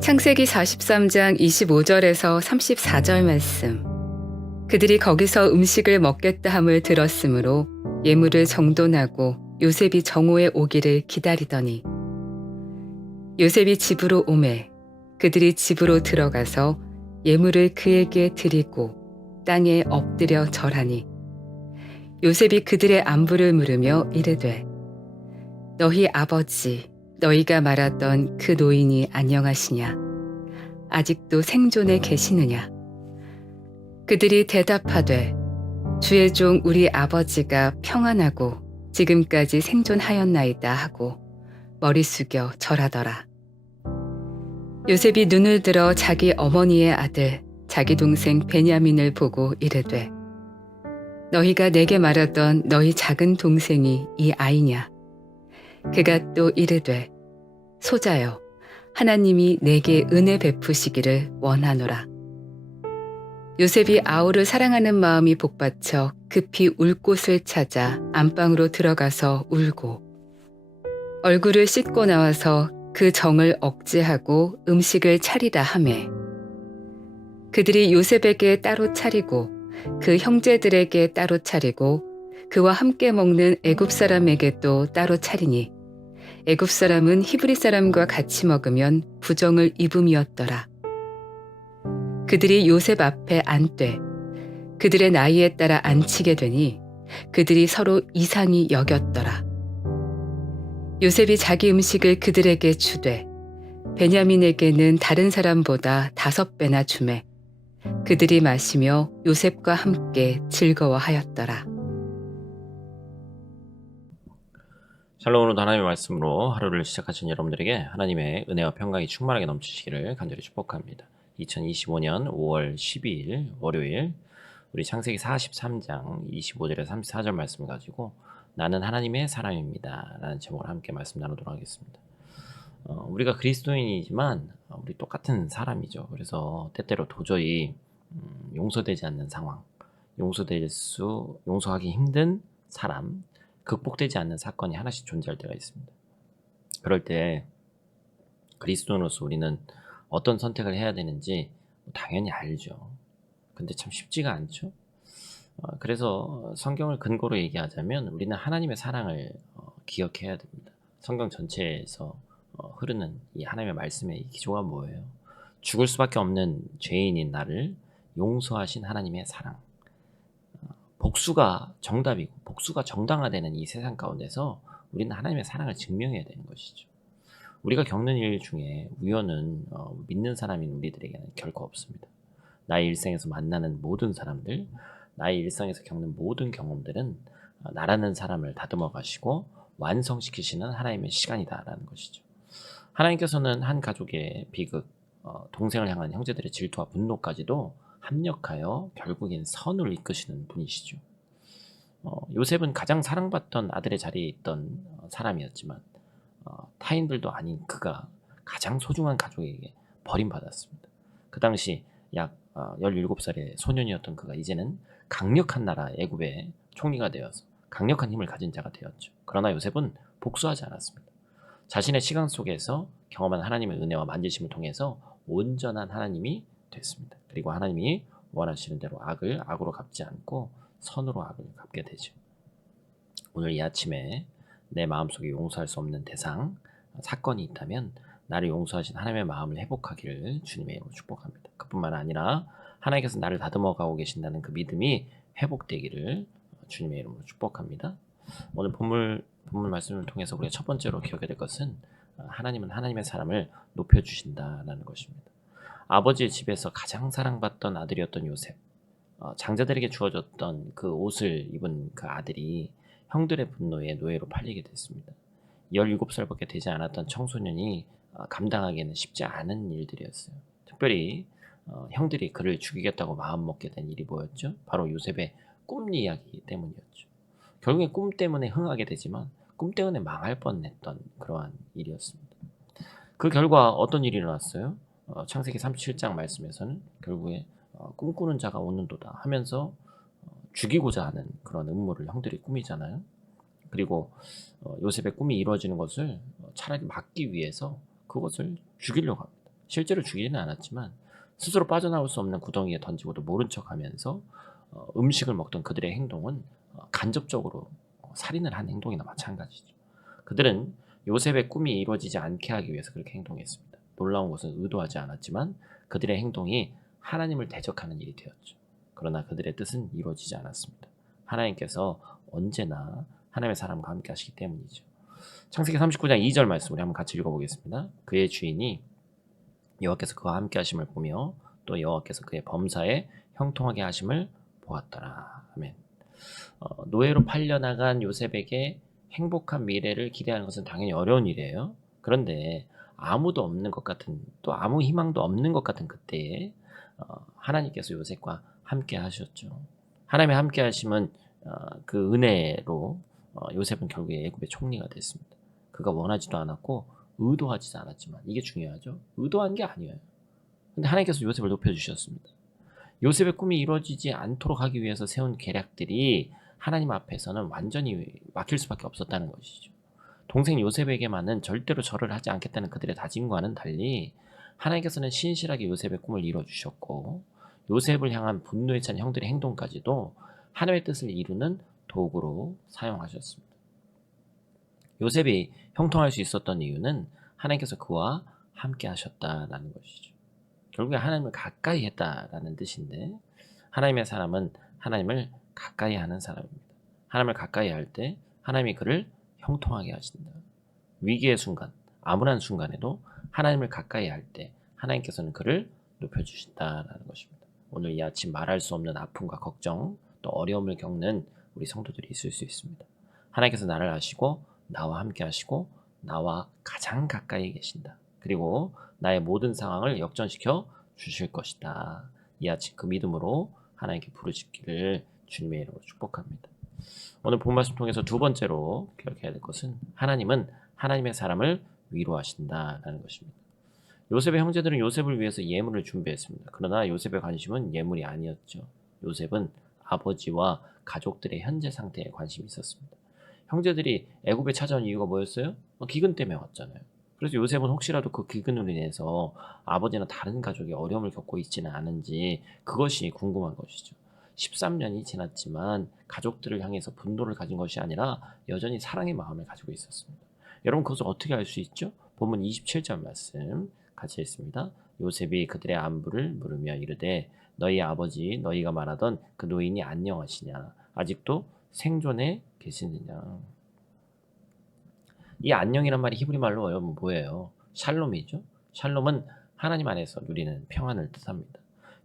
창세기 43장 25절에서 34절 말씀. 그들이 거기서 음식을 먹겠다 함을 들었으므로 예물을 정돈하고 요셉이 정오에 오기를 기다리더니 요셉이 집으로 오매 그들이 집으로 들어가서 예물을 그에게 드리고 땅에 엎드려 절하니 요셉이 그들의 안부를 물으며 이르되 너희 아버지 너희가 말하던 그 노인이 안녕하시냐? 아직도 생존에 계시느냐? 그들이 대답하되 주의 종 우리 아버지가 평안하고 지금까지 생존하였나이다 하고 머리 숙여 절하더라. 요셉이 눈을 들어 자기 어머니의 아들 자기 동생 베냐민을 보고 이르되 너희가 내게 말하던 너희 작은 동생이 이 아이냐? 그가 또 이르되 소자여 하나님이 내게 은혜 베푸시기를 원하노라. 요셉이 아우를 사랑하는 마음이 복받쳐 급히 울 곳을 찾아 안방으로 들어가서 울고 얼굴을 씻고 나와서 그 정을 억제하고 음식을 차리라 하매 그들이 요셉에게 따로 차리고 그 형제들에게 따로 차리고 그와 함께 먹는 애굽 사람에게도 따로 차리니 애굽 사람은 히브리 사람과 같이 먹으면 부정을 입음이었더라. 그들이 요셉 앞에 앉되 그들의 나이에 따라 앉히게 되니 그들이 서로 이상히 여겼더라. 요셉이 자기 음식을 그들에게 주되 베냐민에게는 다른 사람보다 5배나 주매 그들이 마시며 요셉과 함께 즐거워하였더라. 샬롬. 오늘도 하나님의 말씀으로 하루를 시작하신 여러분들에게 하나님의 은혜와 평강이 충만하게 넘치시기를 간절히 축복합니다. 2025년 5월 12일 월요일 우리 창세기 43장 25절에서 34절 말씀을 가지고 나는 하나님의 사람입니다 라는 제목으로 함께 말씀 나누도록 하겠습니다. 우리가 그리스도인이지만 우리 똑같은 사람이죠. 그래서 때때로 도저히 용서되지 않는 상황, 용서하기 힘든 사람, 극복되지 않는 사건이 하나씩 존재할 때가 있습니다. 그럴 때 그리스도인으로서 우리는 어떤 선택을 해야 되는지 당연히 알죠. 근데 참 쉽지가 않죠. 그래서 성경을 근거로 얘기하자면 우리는 하나님의 사랑을 기억해야 됩니다. 성경 전체에서 흐르는 이 하나님의 말씀의 이 기조가 뭐예요? 죽을 수밖에 없는 죄인인 나를 용서하신 하나님의 사랑. 복수가 정답이고 복수가 정당화되는 이 세상 가운데서 우리는 하나님의 사랑을 증명해야 되는 것이죠. 우리가 겪는 일 중에 우연은 믿는 사람인 우리들에게는 결코 없습니다. 나의 일생에서 만나는 모든 사람들, 나의 일상에서 겪는 모든 경험들은 나라는 사람을 다듬어 가시고 완성시키시는 하나님의 시간이다라는 것이죠. 하나님께서는 한 가족의 비극, 동생을 향한 형제들의 질투와 분노까지도 합력하여 결국엔 선을 이끄시는 분이시죠. 요셉은 가장 사랑받던 아들의 자리에 있던 사람이었지만 타인들도 아닌 그가 가장 소중한 가족에게 버림받았습니다. 그 당시 약 17살의 소년이었던 그가 이제는 강력한 나라 애굽의 총리가 되어서 강력한 힘을 가진 자가 되었죠. 그러나 요셉은 복수하지 않았습니다. 자신의 시간 속에서 경험한 하나님의 은혜와 만지심을 통해서 온전한 하나님이 됐습니다. 그리고 하나님이 원하시는 대로 악을 악으로 갚지 않고 선으로 악을 갚게 되죠. 오늘 이 아침에 내 마음속에 용서할 수 없는 대상, 사건이 있다면 나를 용서하신 하나님의 마음을 회복하기를 주님의 이름으로 축복합니다. 그뿐만 아니라 하나님께서 나를 다듬어 가고 계신다는 그 믿음이 회복되기를 주님의 이름으로 축복합니다. 오늘 본문 말씀을 통해서 우리가 첫 번째로 기억해야 될 것은 하나님은 하나님의 사람을 높여주신다라는 것입니다. 아버지의 집에서 가장 사랑받던 아들이었던 요셉, 장자들에게 주어졌던 그 옷을 입은 그 아들이 형들의 분노에 노예로 팔리게 됐습니다. 17살밖에 되지 않았던 청소년이 감당하기에는 쉽지 않은 일들이었어요. 특별히 형들이 그를 죽이겠다고 마음먹게 된 일이 뭐였죠? 바로 요셉의 꿈 이야기 때문이었죠. 결국에 꿈 때문에 흥하게 되지만 꿈 때문에 망할 뻔했던 그러한 일이었습니다. 그 결과 어떤 일이 일어났어요? 창세기 37장 말씀에서는 결국에 꿈꾸는 자가 오는도다 하면서 죽이고자 하는 그런 음모를 형들이 꾸미잖아요. 그리고 요셉의 꿈이 이루어지는 것을 차라리 막기 위해서 그것을 죽이려고 합니다. 실제로 죽이지는 않았지만 스스로 빠져나올 수 없는 구덩이에 던지고도 모른 척하면서 음식을 먹던 그들의 행동은 간접적으로 살인을 한 행동이나 마찬가지죠. 그들은 요셉의 꿈이 이루어지지 않게 하기 위해서 그렇게 행동했습니다. 놀라운 것은 의도하지 않았지만 그들의 행동이 하나님을 대적하는 일이 되었죠. 그러나 그들의 뜻은 이루어지지 않았습니다. 하나님께서 언제나 하나님의 사람과 함께 하시기 때문이죠. 창세기 39장 2절 말씀 우리 한번 같이 읽어보겠습니다. 그의 주인이 여호와께서 그와 함께 하심을 보며 또 여호와께서 그의 범사에 형통하게 하심을 보았더라. 아멘. 노예로 팔려나간 요셉에게 행복한 미래를 기대하는 것은 당연히 어려운 일이에요. 그런데 아무도 없는 것 같은, 또 아무 희망도 없는 것 같은 그때에 하나님께서 요셉과 함께 하셨죠. 하나님의 함께 하심은 그 은혜로 요셉은 결국에 애굽의 총리가 됐습니다. 그가 원하지도 않았고 의도하지도 않았지만 이게 중요하죠. 의도한 게 아니에요. 근데 하나님께서 요셉을 높여주셨습니다. 요셉의 꿈이 이루어지지 않도록 하기 위해서 세운 계략들이 하나님 앞에서는 완전히 막힐 수밖에 없었다는 것이죠. 동생 요셉에게만은 절대로 절을 하지 않겠다는 그들의 다짐과는 달리 하나님께서는 신실하게 요셉의 꿈을 이루어주셨고 요셉을 향한 분노에 찬 형들의 행동까지도 하나님의 뜻을 이루는 도구로 사용하셨습니다. 요셉이 형통할 수 있었던 이유는 하나님께서 그와 함께 하셨다라는 것이죠. 결국에 하나님을 가까이 했다라는 뜻인데 하나님의 사람은 하나님을 가까이 하는 사람입니다. 하나님을 가까이 할 때 하나님이 그를 형통하게 하신다. 위기의 순간, 암울한 순간에도 하나님을 가까이 할 때 하나님께서는 그를 높여주신다라는 것입니다. 오늘 이 아침 말할 수 없는 아픔과 걱정, 또 어려움을 겪는 우리 성도들이 있을 수 있습니다. 하나님께서 나를 아시고 나와 함께 하시고 나와 가장 가까이 계신다. 그리고 나의 모든 상황을 역전시켜 주실 것이다. 이 아침 그 믿음으로 하나님께 부르짖기를 주님의 이름으로 축복합니다. 오늘 본 말씀 통해서 두 번째로 기억해야 될 것은 하나님은 하나님의 사람을 위로하신다라는 것입니다. 요셉의 형제들은 요셉을 위해서 예물을 준비했습니다. 그러나 요셉의 관심은 예물이 아니었죠. 요셉은 아버지와 가족들의 현재 상태에 관심이 있었습니다. 형제들이 애굽에 찾아온 이유가 뭐였어요? 기근 때문에 왔잖아요. 그래서 요셉은 혹시라도 그 기근으로 인해서 아버지나 다른 가족이 어려움을 겪고 있지는 않은지 그것이 궁금한 것이죠. 13년이 지났지만 가족들을 향해서 분노를 가진 것이 아니라 여전히 사랑의 마음을 가지고 있었습니다. 여러분 그것을 어떻게 알 수 있죠? 본문 27절 말씀 같이 읽습니다. 요셉이 그들의 안부를 물으며 이르되 너희 아버지 너희가 말하던 그 노인이 안녕하시냐 아직도 생존해 계시느냐. 이 안녕이란 말이 히브리 말로 여러분 뭐예요? 샬롬이죠. 샬롬은 하나님 안에서 누리는 평안을 뜻합니다.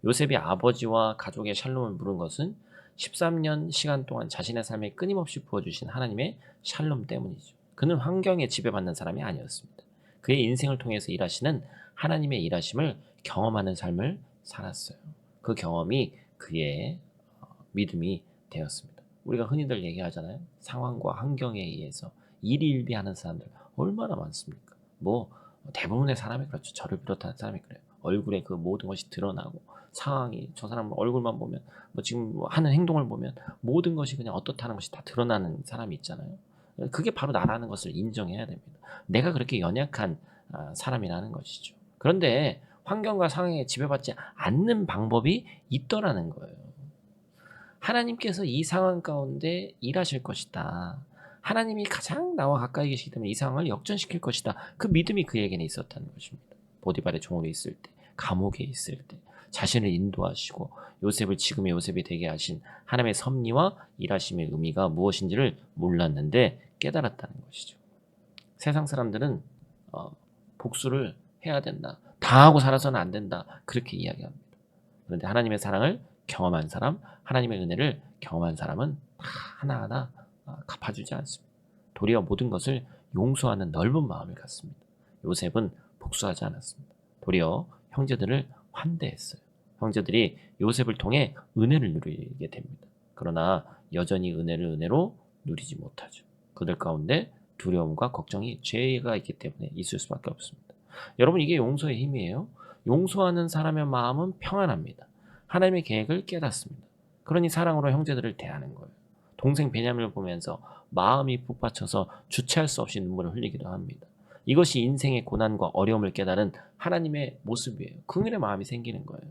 요셉이 아버지와 가족의 샬롬을 물은 것은 13년 시간 동안 자신의 삶에 끊임없이 부어주신 하나님의 샬롬 때문이죠. 그는 환경에 지배받는 사람이 아니었습니다. 그의 인생을 통해서 일하시는 하나님의 일하심을 경험하는 삶을 살았어요. 그 경험이 그의 믿음이 되었습니다. 우리가 흔히들 얘기하잖아요. 상황과 환경에 의해서 일희일비하는 사람들 얼마나 많습니까? 뭐 대부분의 사람이 그렇죠. 저를 비롯한 사람이 그래요. 얼굴에 그 모든 것이 드러나고 상황이 저 사람 얼굴만 보면 뭐 지금 뭐 하는 행동을 보면 모든 것이 그냥 어떻다는 것이 다 드러나는 사람이 있잖아요. 그게 바로 나라는 것을 인정해야 됩니다. 내가 그렇게 연약한 사람이라는 것이죠. 그런데 환경과 상황에 지배받지 않는 방법이 있더라는 거예요. 하나님께서 이 상황 가운데 일하실 것이다. 하나님이 가장 나와 가까이 계시기 때문에 이 상황을 역전시킬 것이다. 그 믿음이 그에게는 있었다는 것입니다. 보디발의 종으로 있을 때, 감옥에 있을 때 자신을 인도하시고 요셉을 지금의 요셉이 되게 하신 하나님의 섭리와 일하심의 의미가 무엇인지를 몰랐는데 깨달았다는 것이죠. 세상 사람들은 복수를 해야 된다. 당하고 살아서는 안 된다. 그렇게 이야기합니다. 그런데 하나님의 사랑을 경험한 사람, 하나님의 은혜를 경험한 사람은 하나하나 갚아주지 않습니다. 도리어 모든 것을 용서하는 넓은 마음을 갖습니다. 요셉은 복수하지 않았습니다. 도리어 형제들을 환대했어요. 형제들이 요셉을 통해 은혜를 누리게 됩니다. 그러나 여전히 은혜를 은혜로 누리지 못하죠. 그들 가운데 두려움과 걱정이 죄가 있기 때문에 있을 수밖에 없습니다. 여러분 이게 용서의 힘이에요. 용서하는 사람의 마음은 평안합니다. 하나님의 계획을 깨닫습니다. 그러니 사랑으로 형제들을 대하는 거예요. 동생 베냐민을 보면서 마음이 북받쳐서 주체할 수 없이 눈물을 흘리기도 합니다. 이것이 인생의 고난과 어려움을 깨달은 하나님의 모습이에요. 긍휼의 마음이 생기는 거예요.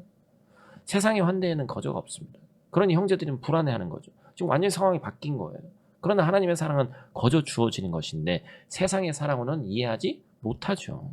세상의 환대에는 거저가 없습니다. 그러니 형제들은 불안해하는 거죠. 지금 완전히 상황이 바뀐 거예요. 그러나 하나님의 사랑은 거저 주어지는 것인데 세상의 사랑으로는 이해하지 못하죠.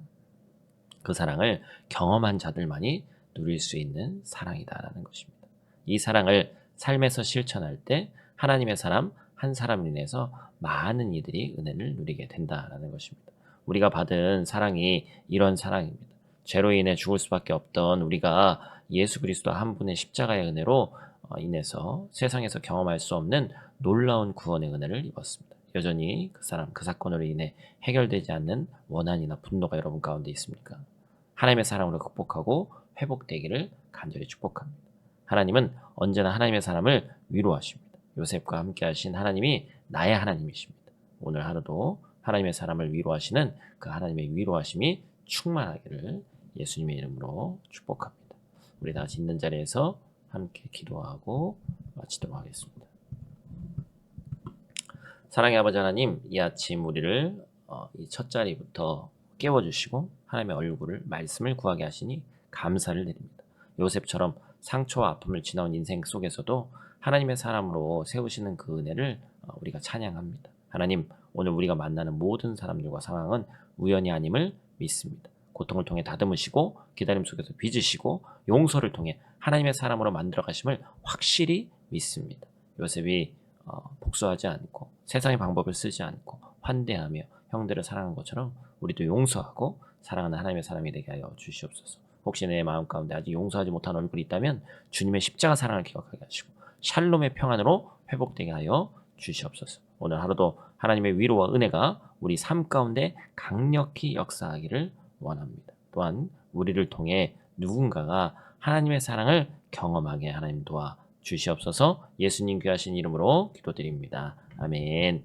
그 사랑을 경험한 자들만이 누릴 수 있는 사랑이다라는 것입니다. 이 사랑을 삶에서 실천할 때 하나님의 사람 한 사람을 인해서 많은 이들이 은혜를 누리게 된다라는 것입니다. 우리가 받은 사랑이 이런 사랑입니다. 죄로 인해 죽을 수밖에 없던 우리가 예수 그리스도 한 분의 십자가의 은혜로 인해서 세상에서 경험할 수 없는 놀라운 구원의 은혜를 입었습니다. 여전히 그 사람, 그 사건으로 인해 해결되지 않는 원한이나 분노가 여러분 가운데 있습니까? 하나님의 사랑으로 극복하고 회복되기를 간절히 축복합니다. 하나님은 언제나 하나님의 사람을 위로하십니다. 요셉과 함께 하신 하나님이 나의 하나님이십니다. 오늘 하루도 하나님의 사람을 위로하시는 그 하나님의 위로하심이 충만하기를 예수님의 이름으로 축복합니다. 우리 다 같이 있는 자리에서 함께 기도하고 마치도록 하겠습니다. 사랑의 아버지 하나님, 이 아침 우리를 이 첫 자리부터 깨워주시고 하나님의 얼굴을 말씀을 구하게 하시니 감사를 드립니다. 요셉처럼 상처와 아픔을 지나온 인생 속에서도 하나님의 사람으로 세우시는 그 은혜를 우리가 찬양합니다. 하나님, 오늘 우리가 만나는 모든 사람들과 상황은 우연이 아님을 믿습니다. 고통을 통해 다듬으시고 기다림 속에서 빚으시고 용서를 통해 하나님의 사람으로 만들어 가심을 확실히 믿습니다. 요셉이 복수하지 않고 세상의 방법을 쓰지 않고 환대하며 형들을 사랑한 것처럼 우리도 용서하고 사랑하는 하나님의 사람이 되게 하여 주시옵소서. 혹시 내 마음 가운데 아직 용서하지 못한 얼굴이 있다면 주님의 십자가 사랑을 기억하게 하시고 샬롬의 평안으로 회복되게 하여 주시옵소서. 오늘 하루도 하나님의 위로와 은혜가 우리 삶 가운데 강력히 역사하기를 원합니다. 또한 우리를 통해 누군가가 하나님의 사랑을 경험하게 하나님 도와 주시옵소서. 예수님 귀하신 이름으로 기도드립니다. 아멘.